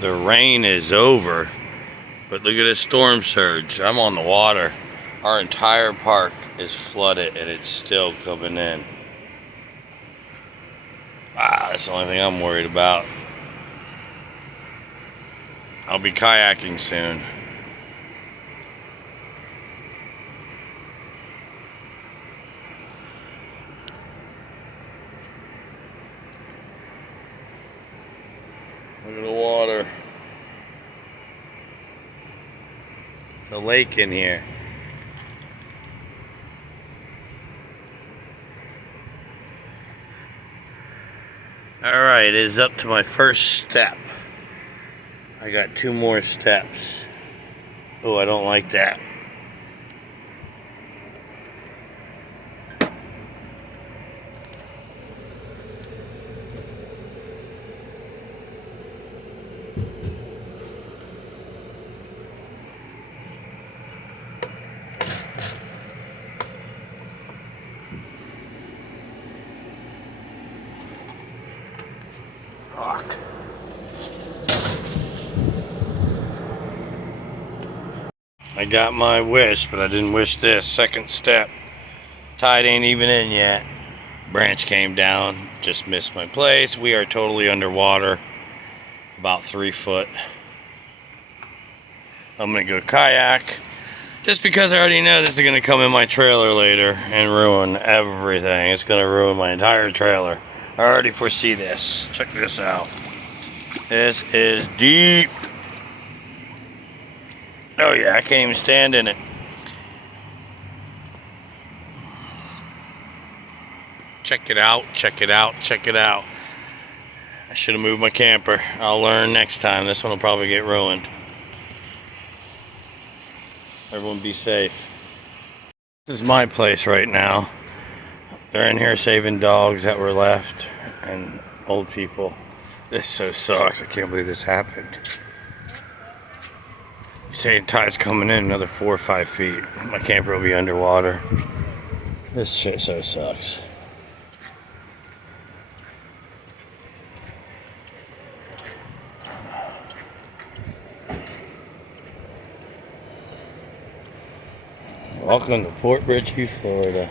The rain is over, but look at this storm surge. I'm on the water. Our entire park is flooded and it's still coming in. Wow, that's the only thing I'm worried about. I'll be kayaking soon. Look at the water. It's a lake in here. Alright, it is up to my first step. I got 2 more steps. Oh, I don't like that. Rock. I got my wish, but I didn't wish this. Second step. Tide ain't even in yet. Branch came down, just missed my place. We are totally underwater, about 3 foot. I'm gonna go kayak, just because I already know this is gonna come in my trailer later and ruin everything. It's gonna ruin my entire trailer. I already foresee this. Check this out. This is deep. Oh yeah, I can't even stand in it. Check it out, check it out, check it out. I should have moved my camper. I'll learn next time. This one will probably get ruined. Everyone be safe. This is my place right now. They're in here saving dogs that were left and old people. This so sucks. I can't believe this happened. Saying tide's coming in another 4 or 5 feet. My camper will be underwater. This shit so sucks. Welcome to Port Richey, Florida.